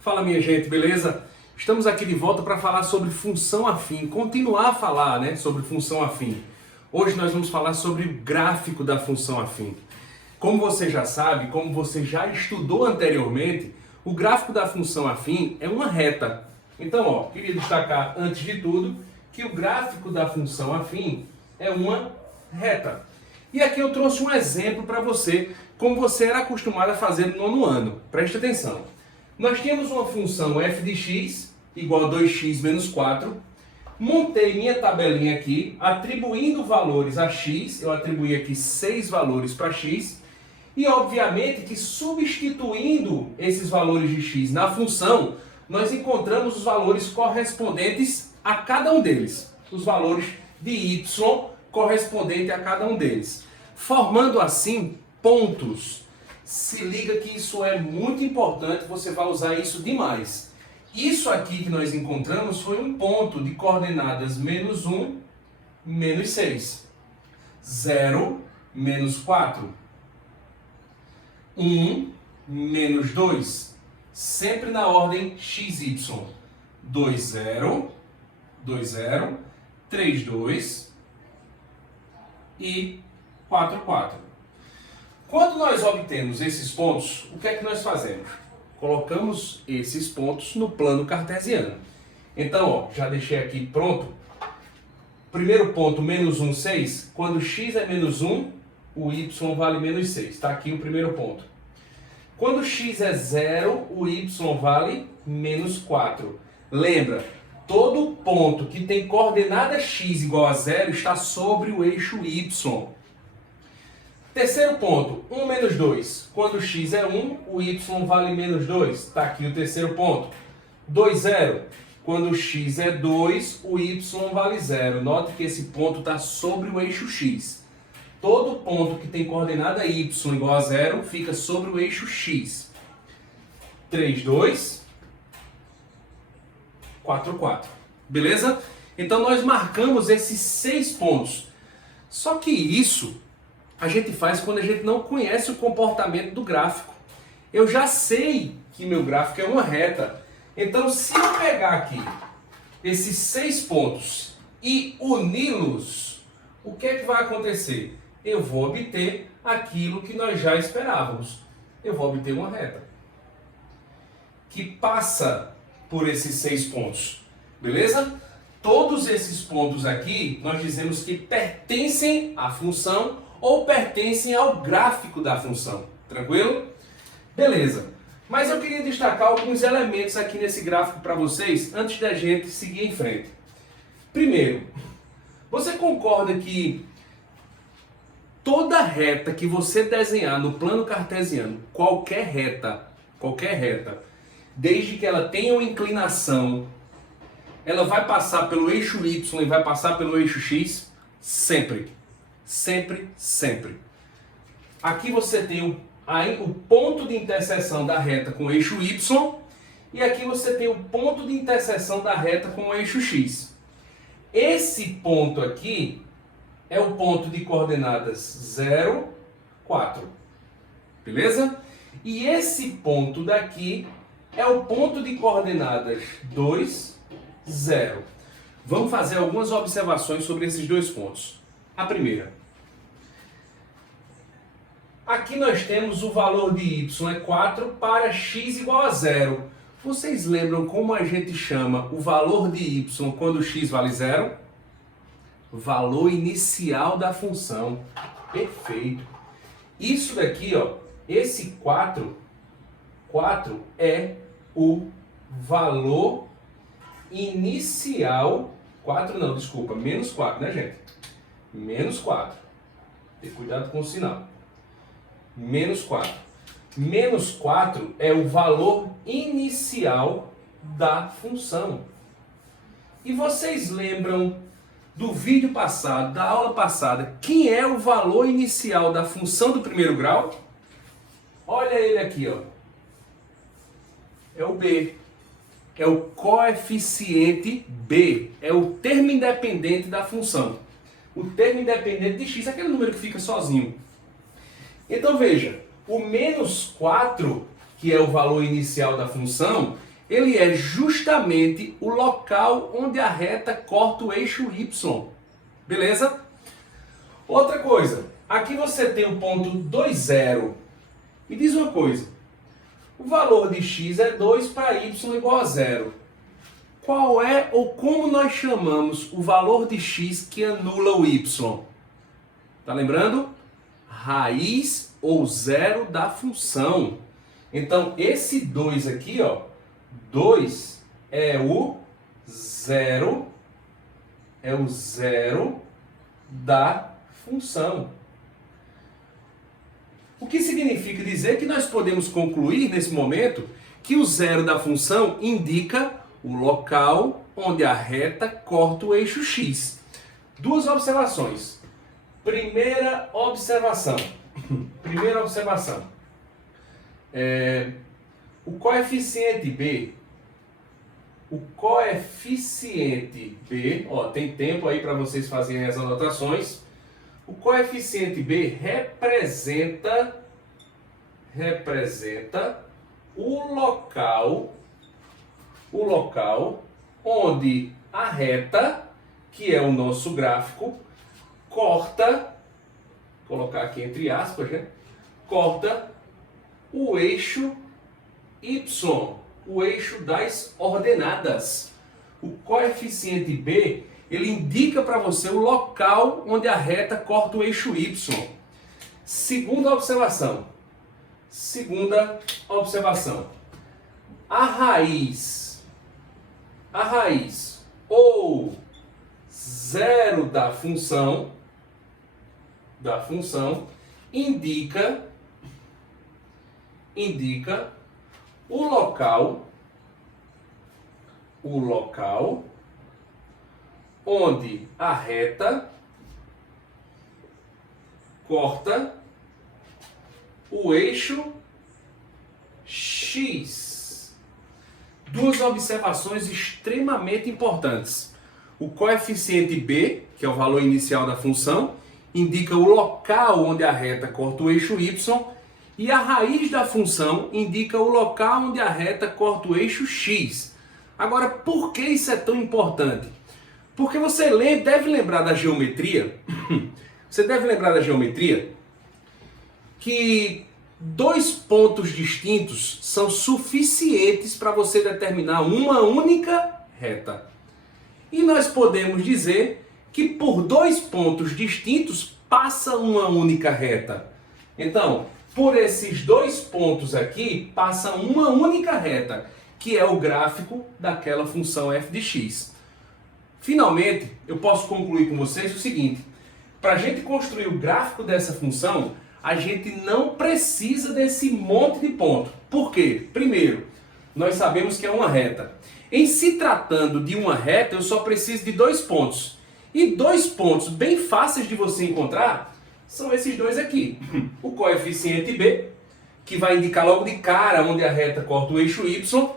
Fala minha gente, beleza? Estamos aqui de volta para falar sobre função afim, continuar a falar, sobre função afim. Hoje nós vamos falar sobre o gráfico da função afim. Como você já sabe, como você já estudou anteriormente, o gráfico da função afim é uma reta. Então, queria destacar antes de tudo que o gráfico da função afim é uma reta. E aqui eu trouxe um exemplo para você, como você era acostumado a fazer no nono ano. Preste atenção. Nós tínhamos uma função f de x igual a 2x menos 4. Montei minha tabelinha aqui, atribuindo valores a x. Eu atribuí aqui 6 valores para x. E obviamente que substituindo esses valores de x na função, nós encontramos os valores correspondentes a cada um deles. Os valores de y correspondente a cada um deles. Formando assim pontos. Se liga que isso é muito importante, você vai usar isso demais. Isso aqui que nós encontramos foi um ponto de coordenadas menos 1, menos 6. 0, menos 4. 1, menos 2. Sempre na ordem XY. 2, 0, 2, 0, 3, 2 e 4, 4. Quando nós obtemos esses pontos, o que é que nós fazemos? Colocamos esses pontos no plano cartesiano. Então, já deixei aqui pronto. Primeiro ponto, menos 1, 6. Quando x é menos 1, o y vale menos 6. Está aqui o primeiro ponto. Quando x é 0, o y vale menos 4. Lembra, todo ponto que tem coordenada x igual a 0 está sobre o eixo y. Terceiro ponto, 1 menos 2. Quando x é 1, o y vale menos 2. Está aqui o terceiro ponto. 2, 0. Quando x é 2, o y vale 0. Note que esse ponto está sobre o eixo x. Todo ponto que tem coordenada y igual a 0 fica sobre o eixo x. 3, 2. 4, 4. Beleza? Então nós marcamos esses 6 pontos. Só que isso a gente faz quando a gente não conhece o comportamento do gráfico. Eu já sei que meu gráfico é uma reta. Então, se eu pegar aqui esses 6 pontos e uni-los, o que é que vai acontecer? Eu vou obter aquilo que nós já esperávamos. Eu vou obter uma reta que passa por esses 6 pontos. Beleza? Todos esses pontos aqui, nós dizemos que pertencem à função ou pertencem ao gráfico da função. Tranquilo? Beleza. Mas eu queria destacar alguns elementos aqui nesse gráfico para vocês, antes da gente seguir em frente. Primeiro, você concorda que toda reta que você desenhar no plano cartesiano, qualquer reta, desde que ela tenha uma inclinação, ela vai passar pelo eixo Y e vai passar pelo eixo X? Sempre. Sempre, sempre. Aqui você tem o ponto de interseção da reta com o eixo Y e aqui você tem o ponto de interseção da reta com o eixo X. Esse ponto aqui é o ponto de coordenadas 0, 4. Beleza? E esse ponto daqui é o ponto de coordenadas 2, 0. Vamos fazer algumas observações sobre esses dois pontos. A primeira. Aqui nós temos o valor de y é 4 para x igual a 0. Vocês lembram como a gente chama o valor de y quando x vale 0? Valor inicial da função. Perfeito. Isso daqui, esse 4 é o valor inicial. Menos 4, né, gente? Menos 4. Ter cuidado com o sinal. Menos 4. Menos 4 é o valor inicial da função. E vocês lembram do vídeo passado, da aula passada, quem é o valor inicial da função do primeiro grau? Olha ele aqui, É o b. É o coeficiente b. É o termo independente da função. O termo independente de x é aquele número que fica sozinho. Então veja, o menos 4, que é o valor inicial da função, ele é justamente o local onde a reta corta o eixo Y. Beleza? Outra coisa, aqui você tem o ponto 2, 0. Me diz uma coisa, o valor de x é 2 para y igual a 0. Qual é ou como nós chamamos o valor de x que anula o y? Tá lembrando? Raiz ou zero da função. Então, esse 2 aqui, ó, 2 é o zero da função. O que significa dizer que nós podemos concluir nesse momento que o zero da função indica o local onde a reta corta o eixo x. Duas observações. Primeira observação. O coeficiente B, ó, tem tempo aí para vocês fazerem as anotações. O coeficiente B representa o local onde a reta, que é o nosso gráfico, corta, vou colocar aqui entre aspas, né? Corta o eixo Y, o eixo das ordenadas. O coeficiente B, ele indica para você o local onde a reta corta o eixo Y. Segunda observação. A raiz ou zero da função indica o local onde a reta corta o eixo X. Duas observações extremamente importantes. O coeficiente B, que é o valor inicial da função, indica o local onde a reta corta o eixo Y, e a raiz da função indica o local onde a reta corta o eixo X. Agora, por que isso é tão importante? Porque você deve lembrar da geometria, que dois pontos distintos são suficientes para você determinar uma única reta. E nós podemos dizer que por dois pontos distintos passa uma única reta. Então, por esses dois pontos aqui passa uma única reta, que é o gráfico daquela função f de x. Finalmente, eu posso concluir com vocês o seguinte: para a gente construir o gráfico dessa função, a gente não precisa desse monte de ponto. Por quê? Primeiro, nós sabemos que é uma reta. Em se tratando de uma reta, eu só preciso de dois pontos. E dois pontos bem fáceis de você encontrar são esses dois aqui. O coeficiente B, que vai indicar logo de cara onde a reta corta o eixo Y,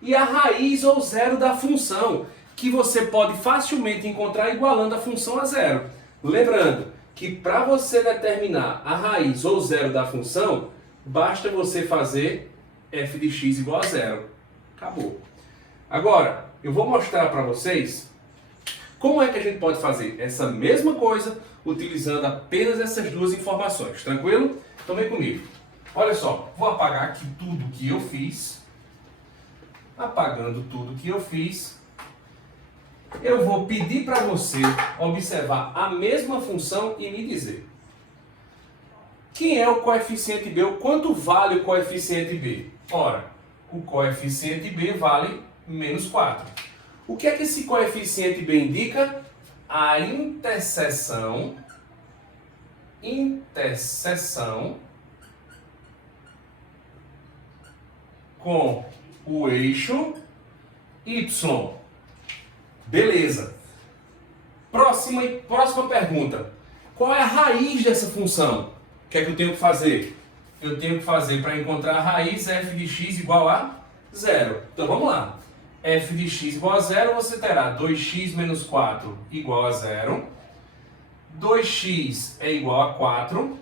e a raiz ou zero da função, que você pode facilmente encontrar igualando a função a zero. Lembrando que para você determinar a raiz ou zero da função, basta você fazer f de x igual a zero. Acabou. Agora, eu vou mostrar para vocês como é que a gente pode fazer essa mesma coisa utilizando apenas essas duas informações. Tranquilo? Então vem comigo. Olha só, vou apagar aqui tudo que eu fiz. Apagando tudo que eu fiz, eu vou pedir para você observar a mesma função e me dizer quem é o coeficiente B, ou quanto vale o coeficiente B. Ora, o coeficiente B vale menos 4. O que é que esse coeficiente B indica? A interseção com o eixo Y. Beleza. Próxima pergunta. Qual é a raiz dessa função? O que é que eu tenho que fazer? Eu tenho que fazer para encontrar a raiz f de x igual a 0. Então vamos lá. F de x igual a 0, você terá 2x menos 4 igual a 0. 2x é igual a 4.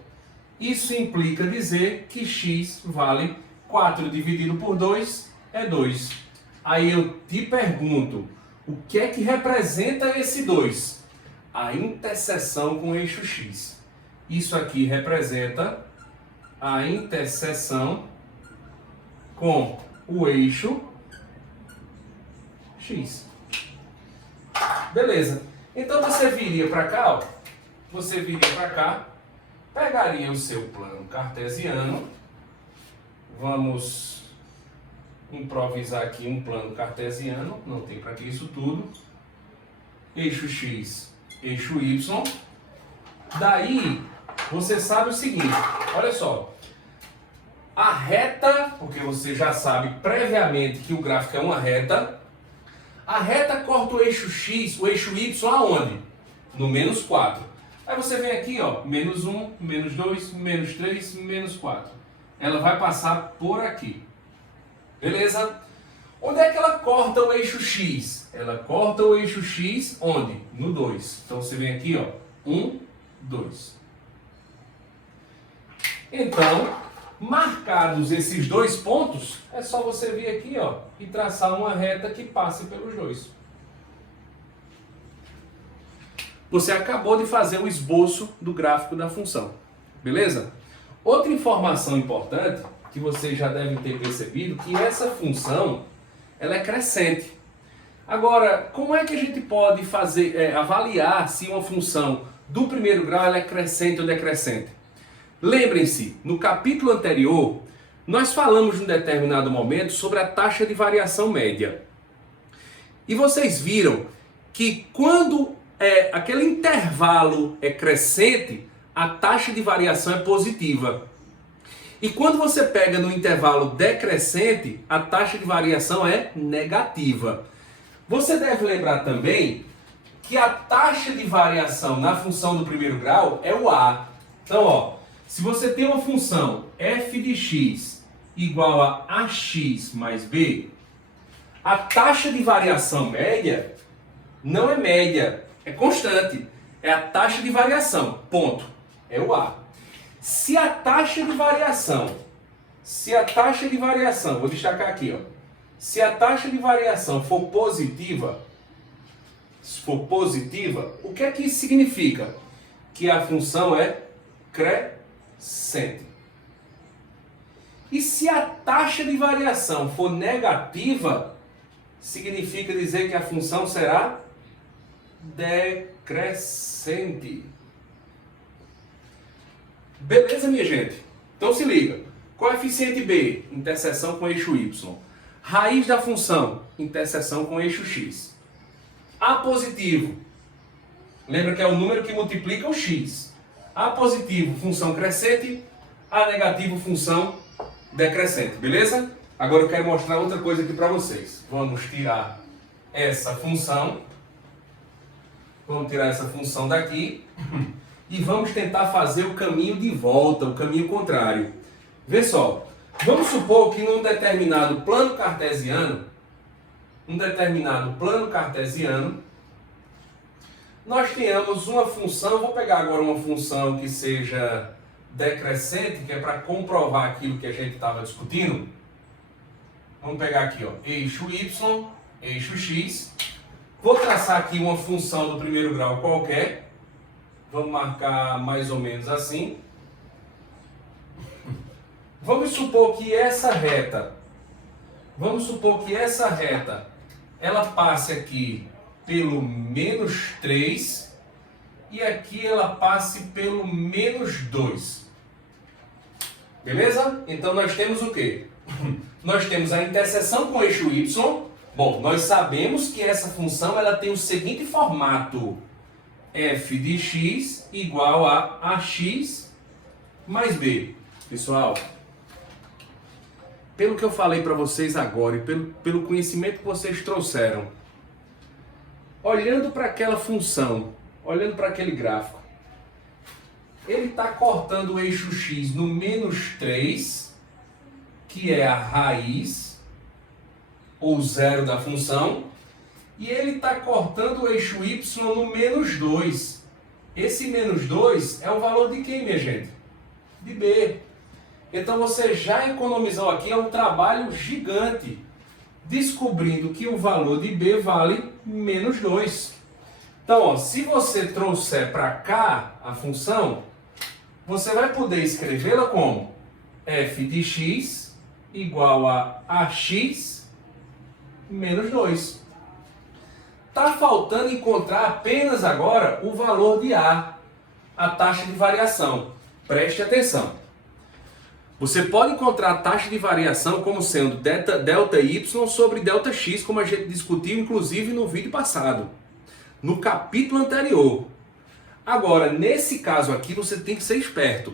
Isso implica dizer que x vale 4 dividido por 2 é 2. Aí eu te pergunto, o que é que representa esse 2? A interseção com o eixo X. Isso aqui representa a interseção com o eixo X. Beleza. Então você viria para cá, ó. Você viria para cá, pegaria o seu plano cartesiano. Vamos improvisar aqui um plano cartesiano, não tem para que isso tudo. Eixo X, eixo Y. Daí, você sabe o seguinte, olha só. A reta, porque você já sabe previamente que o gráfico é uma reta. A reta corta o eixo X, o eixo Y aonde? No menos 4. Aí você vem aqui, ó, menos 1, menos 2, menos 3, menos 4. Ela vai passar por aqui. Beleza? Onde é que ela corta o eixo X? Ela corta o eixo X onde? No 2. Então você vem aqui, ó, 1, 2. Então, marcados esses dois pontos, é só você vir aqui, ó, e traçar uma reta que passe pelos dois. Você acabou de fazer o esboço do gráfico da função. Beleza? Outra informação importante, que vocês já devem ter percebido, que essa função, ela é crescente. Agora, como é que a gente pode avaliar se uma função do primeiro grau ela é crescente ou decrescente? Lembrem-se, no capítulo anterior, nós falamos em um determinado momento sobre a taxa de variação média. E vocês viram que quando aquele intervalo é crescente, a taxa de variação é positiva. E quando você pega no intervalo decrescente, a taxa de variação é negativa. Você deve lembrar também que a taxa de variação na função do primeiro grau é o A. Então, ó, se você tem uma função f de x igual a ax mais b, a taxa de variação média não é média, é constante. É a taxa de variação, ponto. É o A. Se a taxa de variação, vou destacar aqui, ó. Se a taxa de variação for positiva, o que é que isso significa? Que a função é crescente. E se a taxa de variação for negativa, significa dizer que a função será decrescente. Beleza, minha gente? Então se liga. Coeficiente B, interseção com eixo Y. Raiz da função, interseção com eixo X. A positivo, lembra que é o número que multiplica o X. A positivo, função crescente. A negativo, função decrescente. Beleza? Agora eu quero mostrar outra coisa aqui para vocês. Vamos tirar essa função. Vamos tirar essa função daqui. E vamos tentar fazer o caminho de volta, o caminho contrário. Vê só. Vamos supor que num determinado plano cartesiano, nós tenhamos uma função, vou pegar agora uma função que seja decrescente, que é para comprovar aquilo que a gente estava discutindo. Vamos pegar aqui, ó, eixo Y, eixo X. Vou traçar aqui uma função do primeiro grau qualquer. Vamos marcar mais ou menos assim. Vamos supor que essa reta, ela passe aqui pelo menos 3 e aqui ela passe pelo menos 2. Beleza? Então nós temos o quê? Nós temos a interseção com o eixo Y. Bom, nós sabemos que essa função ela tem o seguinte formato: f de x igual a ax mais b. Pessoal, pelo que eu falei para vocês agora e pelo conhecimento que vocês trouxeram, olhando para aquela função, olhando para aquele gráfico, ele está cortando o eixo x no menos 3, que é a raiz, ou zero da função, e ele está cortando o eixo y no menos 2. Esse menos 2 é o valor de quem, minha gente? De b. Então você já economizou aqui, é um trabalho gigante. descobrindo que o valor de B vale menos 2. Então, ó, se você trouxer para cá a função, você vai poder escrevê-la como f de x igual a ax menos 2. Está faltando encontrar apenas agora o valor de A, a taxa de variação. Preste atenção. Você pode encontrar a taxa de variação como sendo delta y sobre delta x, como a gente discutiu inclusive no vídeo passado, no capítulo anterior. Agora, nesse caso aqui, você tem que ser esperto.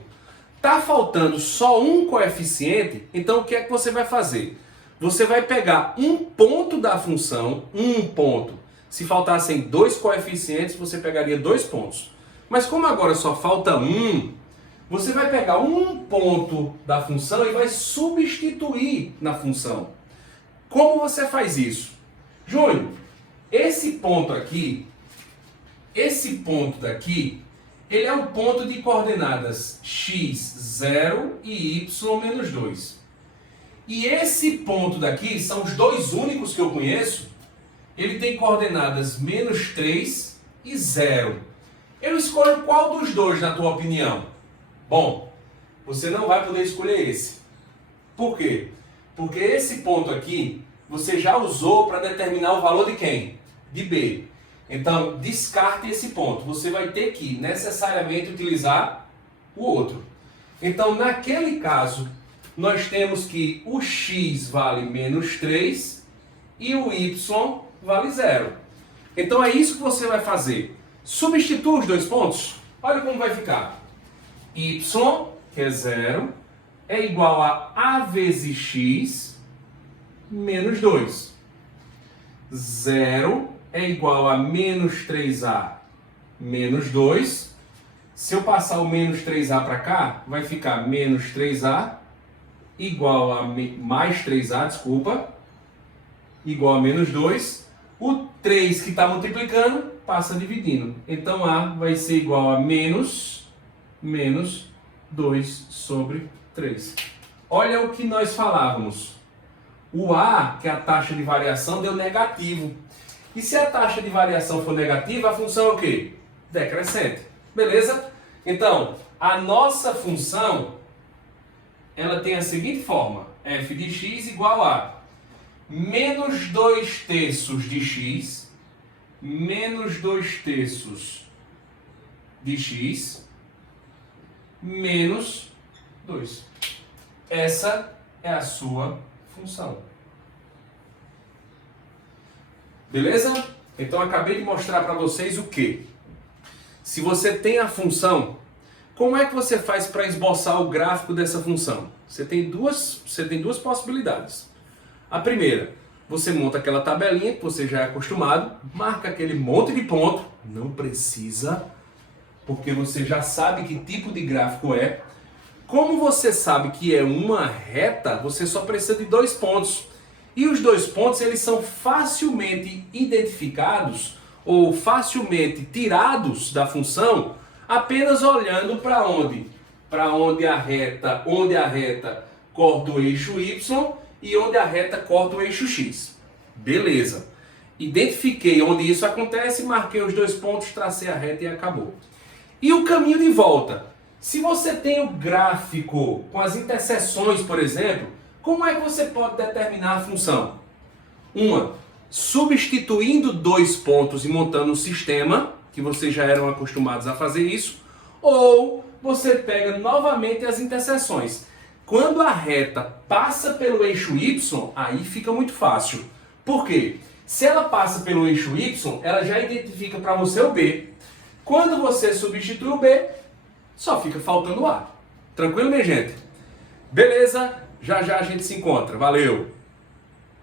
Está faltando só um coeficiente, então o que é que você vai fazer? Você vai pegar um ponto da função, um ponto. Se faltassem dois coeficientes, você pegaria 2 pontos. Mas como agora só falta um, você vai pegar um ponto da função e vai substituir na função. Como você faz isso? Júnior, esse ponto aqui, esse ponto daqui, ele é um ponto de coordenadas x, 0 e y, menos 2. E esse ponto daqui, são os dois únicos que eu conheço, ele tem coordenadas menos 3 e 0. Eu escolho qual dos dois, na tua opinião? Bom, você não vai poder escolher esse. Por quê? Porque esse ponto aqui, você já usou para determinar o valor de quem? De B. Então, descarte esse ponto. Você vai ter que necessariamente utilizar o outro. Então, naquele caso, nós temos que o x vale menos 3 e o y vale 0. Então, é isso que você vai fazer. Substitua os dois pontos. Olha como vai ficar. Y, que é 0, é igual a A vezes x menos 2. 0 é igual a menos 3A menos 2. Se eu passar o menos 3A para cá, vai ficar menos 3A igual a mais 3A, desculpa, igual a menos 2. O 3 que está multiplicando passa dividindo. Então A vai ser igual a menos 2 sobre 3. Olha o que nós falávamos. O A, que é a taxa de variação, deu negativo. E se a taxa de variação for negativa, a função é o quê? Decrescente. Beleza? Então, a nossa função, ela tem a seguinte forma. F de x igual a menos 2 terços de x, menos 2 terços de x, menos 2. Essa é a sua função. Beleza? Então acabei de mostrar para vocês o que? Se você tem a função, como é que você faz para esboçar o gráfico dessa função? Você tem duas possibilidades. A primeira, você monta aquela tabelinha que você já é acostumado, marca aquele monte de ponto, não precisa, porque você já sabe que tipo de gráfico é. Como você sabe que é uma reta, você só precisa de 2 pontos. E os 2 pontos, eles são facilmente identificados ou facilmente tirados da função apenas olhando para onde? Para onde a reta corta o eixo y e onde a reta corta o eixo x. Beleza. Identifiquei onde isso acontece, marquei os 2 pontos, tracei a reta e acabou. E o caminho de volta? Se você tem o gráfico com as interseções, por exemplo, como é que você pode determinar a função? Uma, substituindo 2 pontos e montando um sistema, que vocês já eram acostumados a fazer isso, ou você pega novamente as interseções. Quando a reta passa pelo eixo y, aí fica muito fácil. Por quê? Se ela passa pelo eixo y, ela já identifica para você o B. Quando você substitui o B, só fica faltando o A. Tranquilo, minha gente? Beleza? Já já a gente se encontra. Valeu!